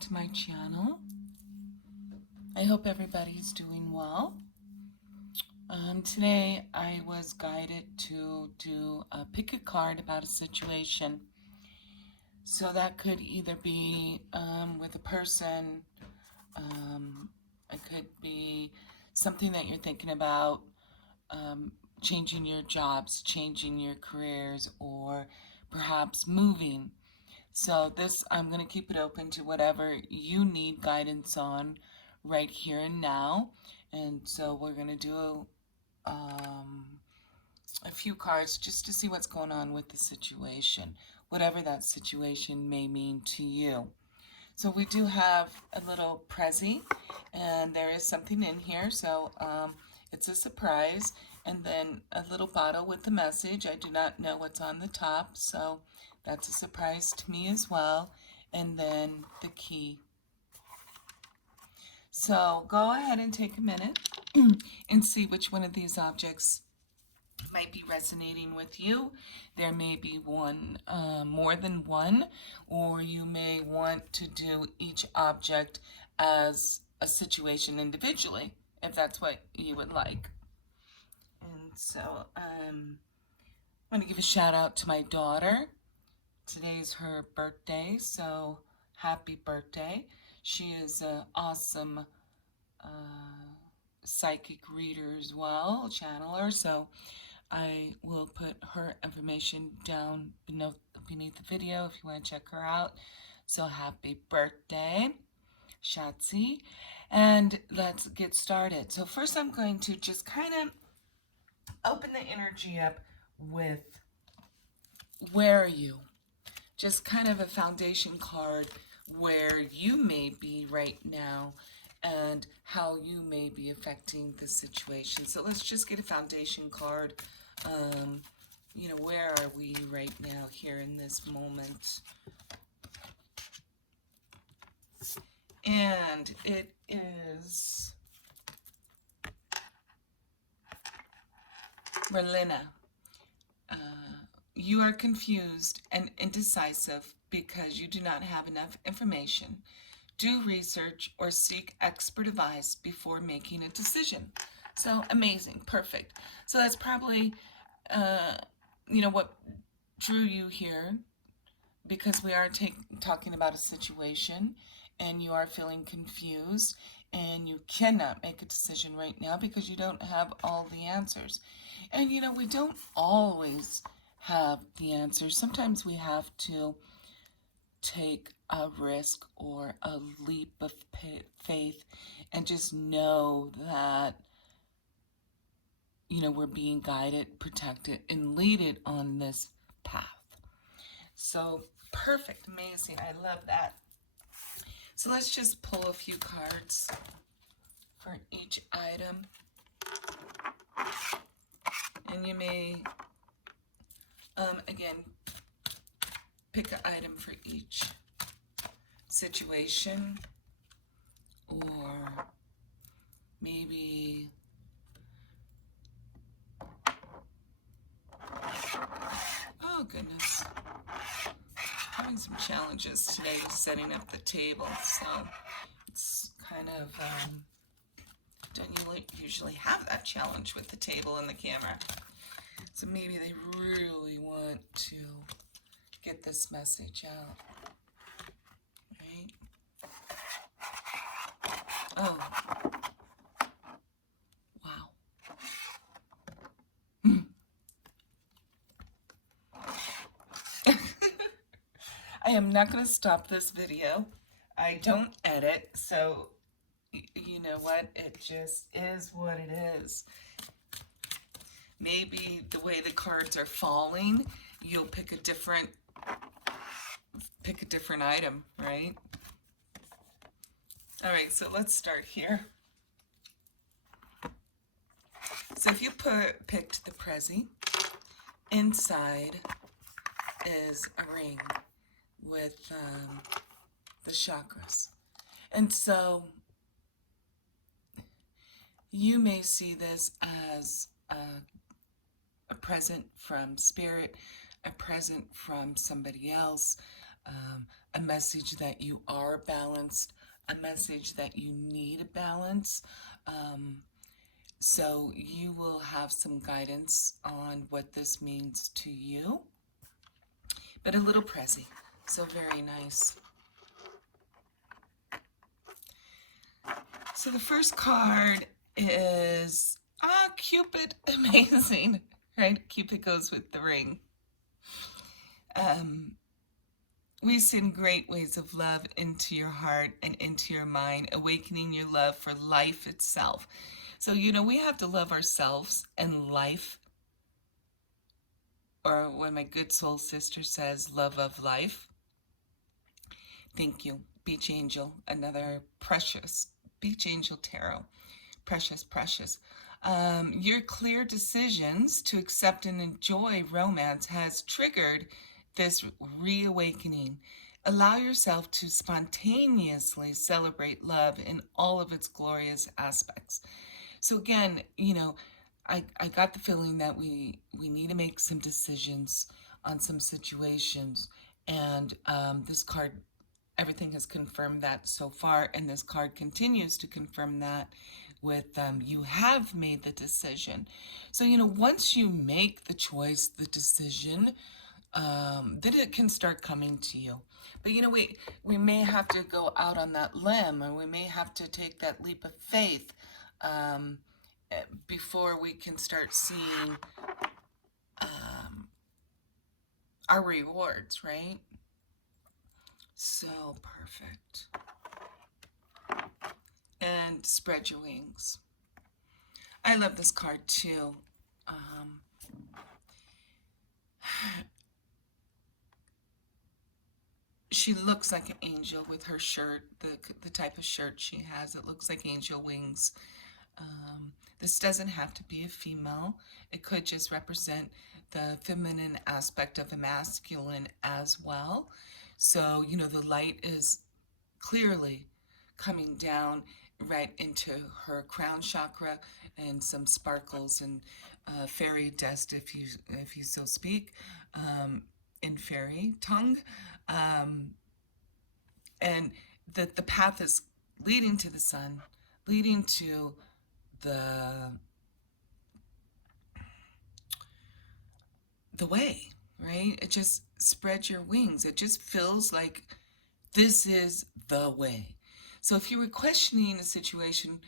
back to my channel. I hope everybody's doing well. Today I was guided to do a pick a card about a situation. So that could either be with a person, it could be something that you're thinking about, changing your jobs, changing your careers, or perhaps moving. So this, I'm going to keep it open to whatever you need guidance on right here and now. And so we're going to do a few cards just to see what's going on with the situation, whatever that situation may mean to you. So we do have a little Prezi, and there is something in here, so it's a surprise. And then a little bottle with the message. I do not know what's on the top, so that's a surprise to me as well. And then the key. So go ahead and take a minute and see which one of these objects might be resonating with you. There may be one, more than one, or you may want to do each object as a situation individually, if that's what you would like. And so I'm going to give a shout out to my daughter. Today's her birthday, so happy birthday. She is an awesome psychic reader as well, channeler, so I will put her information down beneath the video if you want to check her out. So happy birthday, Shatsi. And let's get started. So first I'm going to just kind of open the energy up with where are you? Just kind of a foundation card where you may be right now and how you may be affecting the situation. So let's just get a foundation card. Where are we right now here in this moment? And it is Merlina. You are confused and indecisive because you do not have enough information. Do research or seek expert advice before making a decision. So amazing, perfect. So that's probably, what drew you here, because we are talking about a situation and you are feeling confused and you cannot make a decision right now because you don't have all the answers. And we don't always have the answers. Sometimes we have to take a risk or a leap of faith and just know that we're being guided, protected, and leaded on this path. So perfect, amazing, I love that. So let's just pull a few cards for each item, and you may again pick an item for each situation, or maybe oh goodness, having some challenges today setting up the table, so it's kind of don't usually have that challenge with the table and the camera. So maybe they really want to get this message out, right? Oh, wow. I am not going to stop this video. I don't edit, so you know what? It just is what it is. Maybe the way the cards are falling, you'll pick a different item, right? All right, so let's start here. So if you picked the Prezi, inside is a ring with the chakras. And so you may see this as a present from spirit, a present from somebody else, a message that you are balanced, a message that you need a balance. So you will have some guidance on what this means to you, but a little pressy, so very nice. So the first card is Cupid. Amazing, right? Cupid goes with the ring. We send great waves of love into your heart and into your mind, awakening your love for life itself. So, we have to love ourselves and life, or what my good soul sister says, love of life. Thank you, Beach Angel, another precious Beach Angel Tarot. Precious, precious. Your clear decisions to accept and enjoy romance has triggered this reawakening. Allow yourself to spontaneously celebrate love in all of its glorious aspects. So again, I got the feeling that we need to make some decisions on some situations, and this card, everything has confirmed that so far, and this card continues to confirm that with you have made the decision. So once you make the choice, the decision, then it can start coming to you. But we may have to go out on that limb, or we may have to take that leap of faith before we can start seeing our rewards, right? So perfect. And spread your wings. I love this card too. She looks like an angel with her shirt, the type of shirt she has. It looks like angel wings. This doesn't have to be a female. It could just represent the feminine aspect of a masculine as well. So, the light is clearly coming down right into her crown chakra, and some sparkles and fairy dust, if you so speak, in fairy tongue. And the path is leading to the sun, leading to the way, right? It just spreads your wings. It just feels like this is the way. So if you were questioning a situation,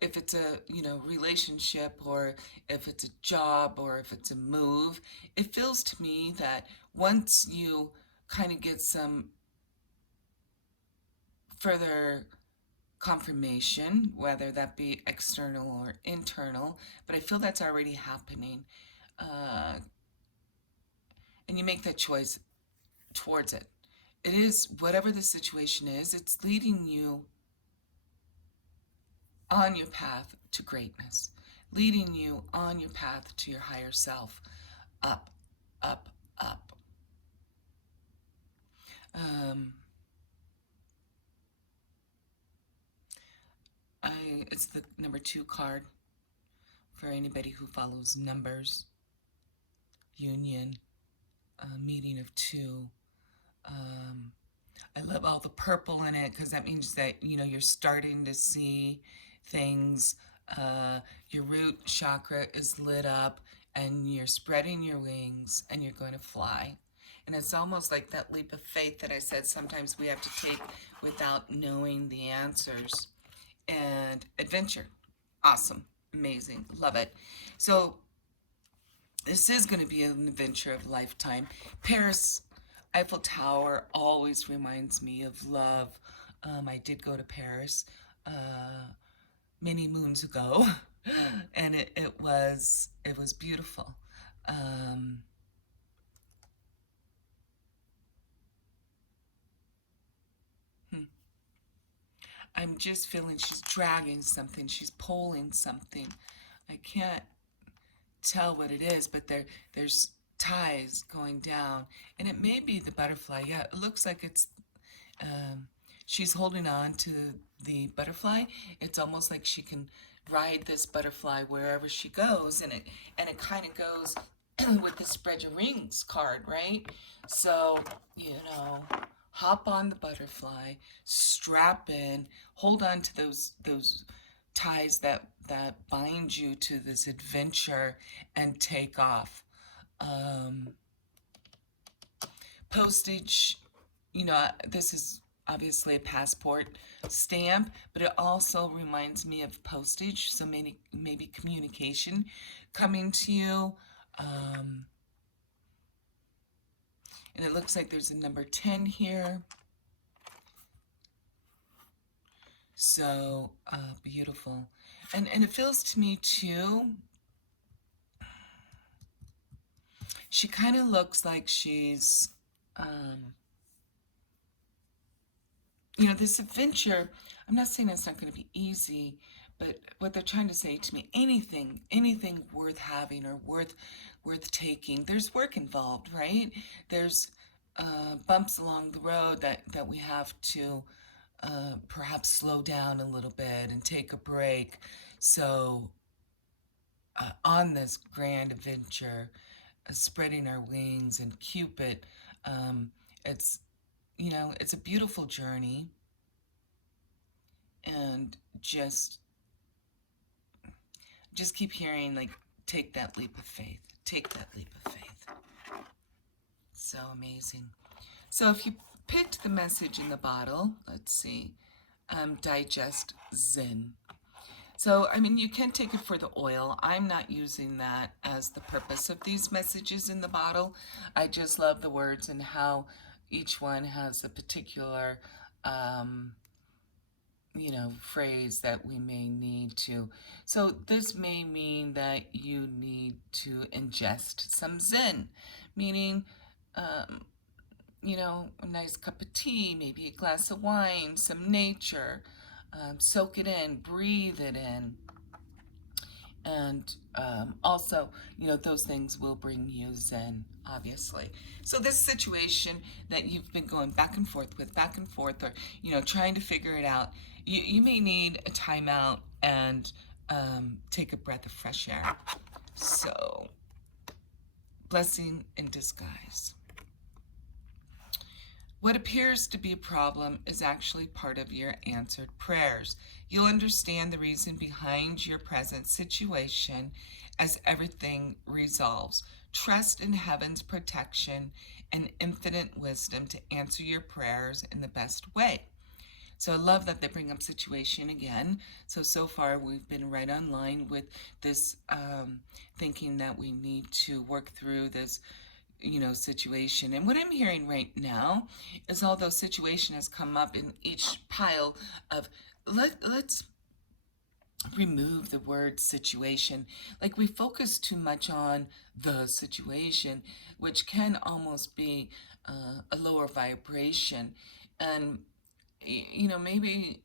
if it's a relationship, or if it's a job, or if it's a move, it feels to me that once you kind of get some further confirmation, whether that be external or internal, but I feel that's already happening, and you make that choice towards it. It is, whatever the situation is, it's leading you on your path to greatness, leading you on your path to your higher self, up, up, up. It's the number 2 card for anybody who follows numbers, union, meeting of 2. I love all the purple in it, because that means that you're starting to see things. Your root chakra is lit up, and you're spreading your wings, and you're going to fly. And it's almost like that leap of faith that I said sometimes we have to take without knowing the answers. And adventure. Awesome. Amazing. Love it. So this is going to be an adventure of a lifetime. Paris, Eiffel Tower always reminds me of love. I did go to Paris many moons ago, and it was beautiful. I'm just feeling she's dragging something. She's pulling something. I can't tell what it is, but there's ties going down, and it may be the butterfly. Yeah, it looks like it's she's holding on to the butterfly. It's almost like she can ride this butterfly wherever she goes, and it kind of goes with the spread your wings card, right? So, hop on the butterfly, strap in, hold on to those ties that bind you to this adventure, and take off. Um, Postage, this is obviously a passport stamp, but it also reminds me of postage, so maybe communication coming to you. And it looks like there's a number 10 here. So beautiful. And it feels to me too, she kind of looks like she's, this adventure, I'm not saying it's not going to be easy, but what they're trying to say to me, anything worth having or worth taking, there's work involved, right? There's bumps along the road that we have to perhaps slow down a little bit and take a break. So on this grand adventure, spreading our wings and Cupid, it's it's a beautiful journey, and just keep hearing, like, take that leap of faith, take that leap of faith. So amazing. So if you picked the message in the bottle, let's see, digest Zen. So, you can take it for the oil. I'm not using that as the purpose of these messages in the bottle. I just love the words and how each one has a particular, phrase that we may need to. So this may mean that you need to ingest some Zen, meaning, a nice cup of tea, maybe a glass of wine, some nature. Soak it in, breathe it in. And also, those things will bring you Zen, obviously. So this situation that you've been going back and forth, or, trying to figure it out, you may need a timeout and take a breath of fresh air. So, blessing in disguise. What appears to be a problem is actually part of your answered prayers. You'll understand the reason behind your present situation as everything resolves. Trust in heaven's protection and infinite wisdom to answer your prayers in the best way. So I love that they bring up situation again. So far we've been right on line with this thinking that we need to work through this situation. And what I'm hearing right now is although situation has come up in each pile of, let's remove the word situation. Like, we focus too much on the situation, which can almost be a lower vibration. And, maybe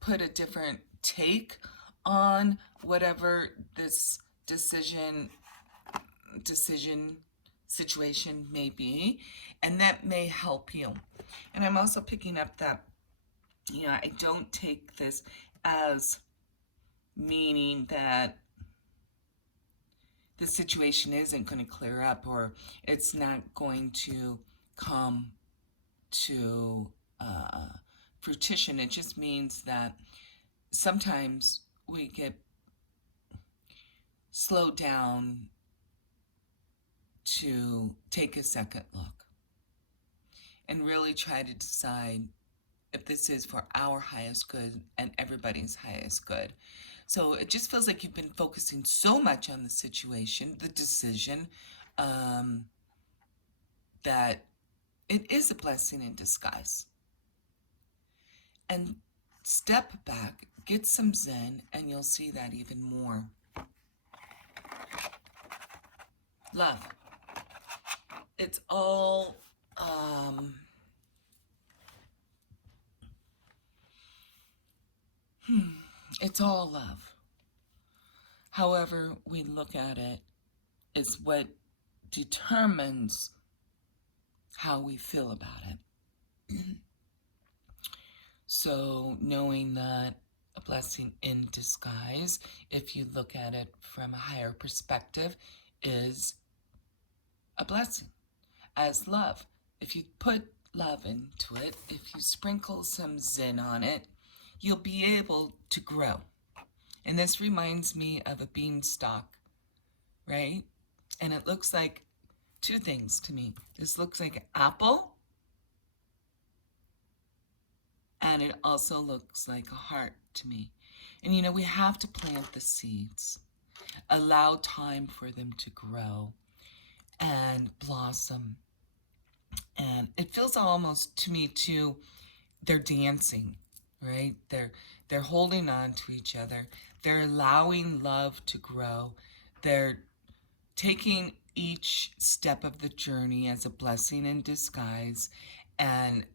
put a different take on whatever this decision situation may be, and that may help you. And I'm also picking up that, I don't take this as meaning that the situation isn't going to clear up or it's not going to come to fruition. It just means that sometimes we get slowed down to take a second look and really try to decide if this is for our highest good and everybody's highest good. So it just feels like you've been focusing so much on the situation, the decision, that it is a blessing in disguise. And step back, get some Zen, and you'll see that even more. Love. It's all it's all love. However we look at it is what determines how we feel about it. So knowing that a blessing in disguise, if you look at it from a higher perspective, is a blessing, as love. If you put love into it, if you sprinkle some Zen on it, you'll be able to grow. And this reminds me of a beanstalk, right? And it looks like two things to me. This looks like an apple, and it also looks like a heart to me. And you know, we have to plant the seeds, allow time for them to grow and blossom. And it feels almost to me too, they're dancing, right? They're holding on to each other. They're allowing love to grow. They're taking each step of the journey as a blessing in disguise, and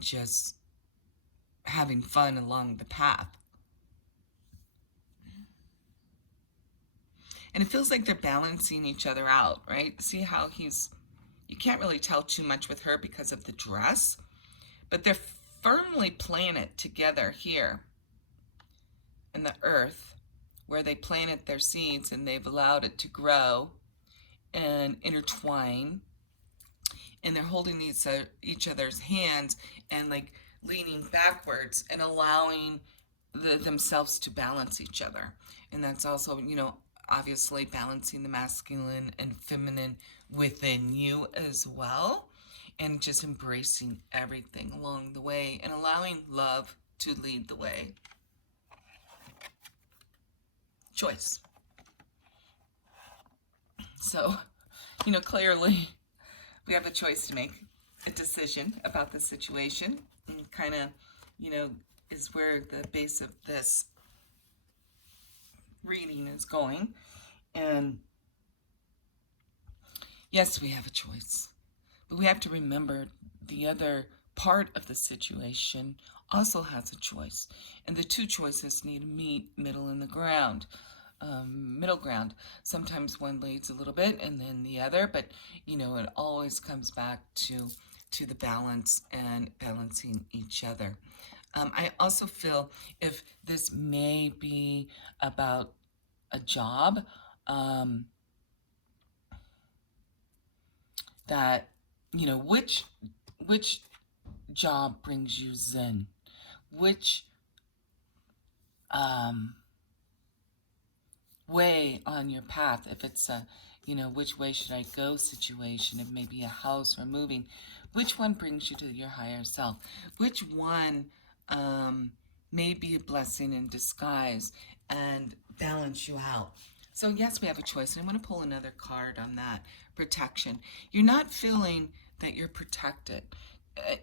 just having fun along the path. And it feels like they're balancing each other out, right? See how you can't really tell too much with her because of the dress, but they're firmly planted together here in the earth, where they planted their seeds and they've allowed it to grow and intertwine. And they're holding each other's hands and like leaning backwards and allowing themselves to balance each other. And that's also, you know, obviously balancing the masculine and feminine within you as well. And just embracing everything along the way and allowing love to lead the way. Choice. So, you know, clearly we have a choice to make, a decision about the situation, and kind of, you know, is where the base of this reading is going. And yes, we have a choice, but we have to remember the other part of the situation also has a choice, and the two choices need to meet middle ground. Sometimes one leads a little bit and then the other, but you know, it always comes back to the balance and balancing each other. I also feel if this may be about a job, that, you know, which job brings you Zen, which way on your path, if it's a, you know, which way should I go situation, it may be a house or moving, which one brings you to your higher self, which one may be a blessing in disguise and balance you out. So yes, we have a choice, and I'm going to pull another card on that. Protection. You're not feeling that you're protected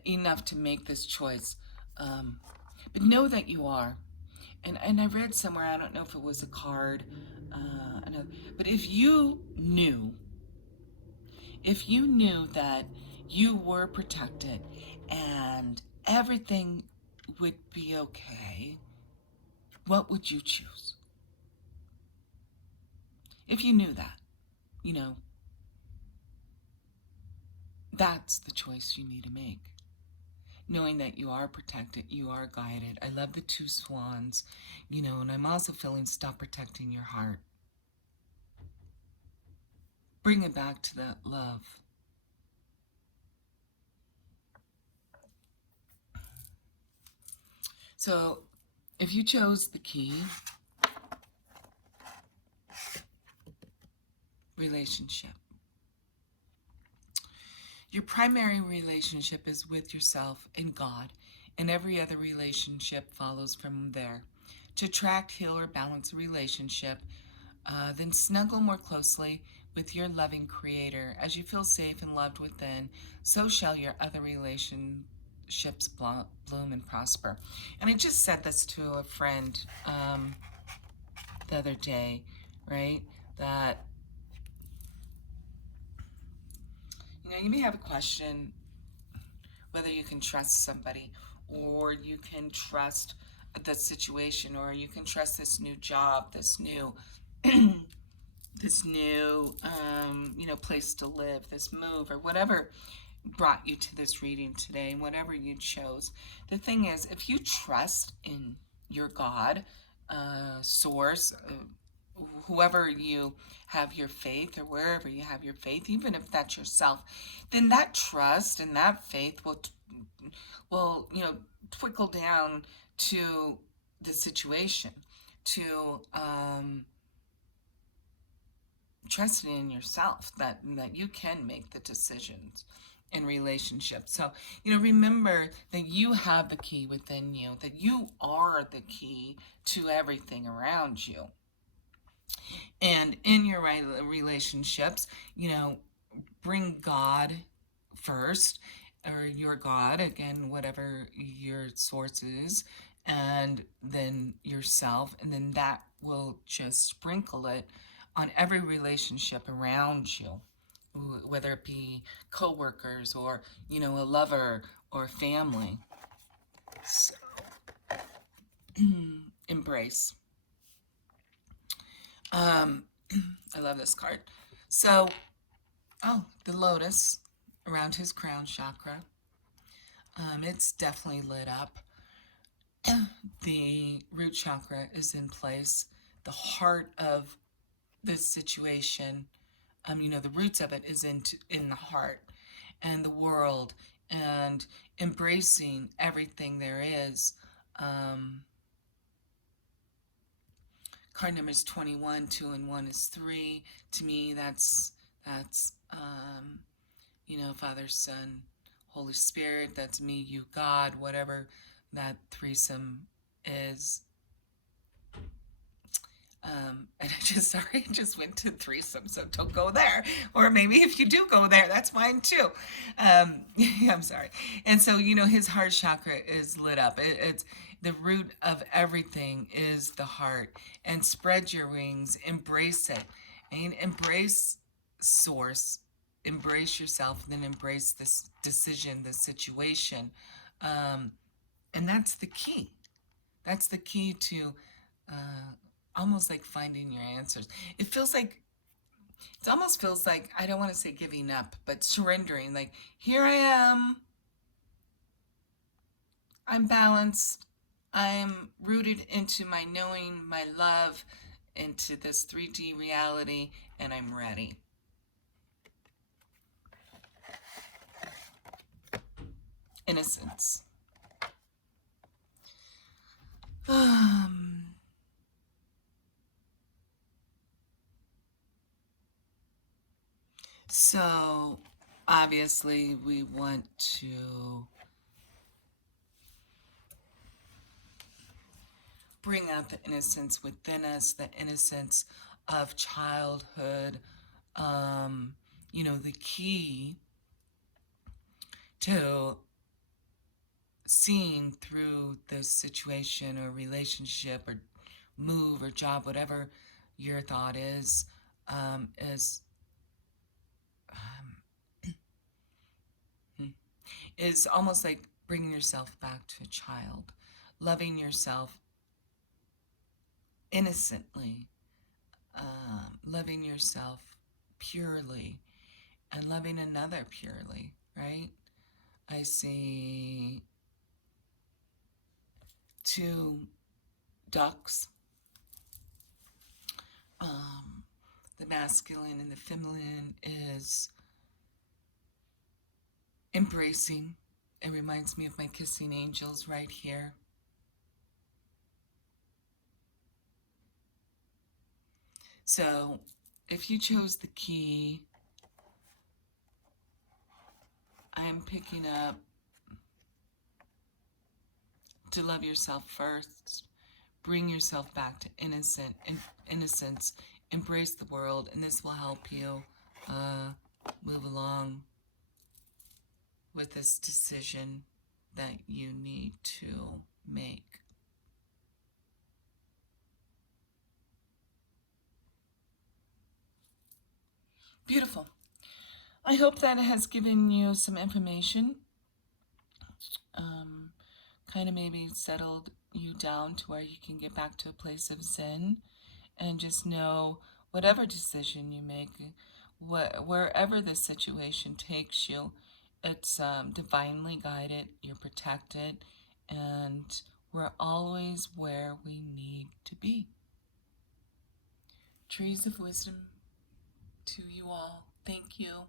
enough to make this choice, but know that you are. And I read somewhere, I don't know if it was a card, but if you knew that you were protected and everything would be okay, what would you choose? If you knew that, you know, that's the choice you need to make. Knowing that you are protected, you are guided. I love the two swans, you know, and I'm also feeling stop protecting your heart. Bring it back to that love. So if you chose the key, relationship. Your primary relationship is with yourself and God, and every other relationship follows from there. To attract, heal, or balance a relationship, then snuggle more closely with your loving Creator. As you feel safe and loved within, so shall your other relationships bloom and prosper. And I just said this to a friend the other day, right? That, you know, you may have a question whether you can trust somebody, or you can trust the situation, or you can trust this new job, this new you know, place to live, this move, or whatever brought you to this reading today, and whatever you chose. The thing is, if you trust in your God, source, whoever you have your faith, or wherever you have your faith, even if that's yourself, then that trust and that faith will trickle down to the situation, to trusting in yourself that you can make the decisions in relationships. So, remember that you have the key within you, that you are the key to everything around you. And in your relationships, bring God first, or your God, again, whatever your source is, and then yourself, and then that will just sprinkle it on every relationship around you, whether it be coworkers or, a lover or family. So, embrace. I love this card. So, the lotus around his crown chakra. It's definitely lit up. The root chakra is in place. The heart of this situation, the roots of it is in the heart and the world, and embracing everything there is. Card number is 21. 2 and 1 is 3. To me, that's Father, Son, Holy Spirit. That's me, you, God, whatever that threesome is. And I just went to threesome, so don't go there. Or maybe if you do go there, that's fine too. I'm sorry. And so, his heart chakra is lit up. It's the root of everything is the heart. And spread your wings, embrace it. And embrace source, embrace yourself, then embrace this decision, this situation. And that's the key. That's the key to almost like finding your answers. It almost feels like, I don't want to say giving up, but surrendering. Like, here I am. I'm balanced. I'm rooted into my knowing, my love, into this 3D reality, and I'm ready. Innocence. So, obviously, we want to bring out the innocence within us, the innocence of childhood. The key to seeing through this situation or relationship or move or job, whatever your thought is is almost like bringing yourself back to a child, loving yourself innocently, loving yourself purely, and loving another purely, right? I see 2 ducks, the masculine and the feminine is embracing. It reminds me of my kissing angels right here. So, if you chose the key, I am picking up to love yourself first, bring yourself back to innocence, embrace the world, and this will help you move along with this decision that you need to make. Beautiful. I hope that has given you some information, kind of maybe settled you down to where you can get back to a place of zen and just know whatever decision you make, wherever the situation takes you, it's divinely guided, you're protected, and we're always where we need to be. Trees of wisdom to you all. Thank you.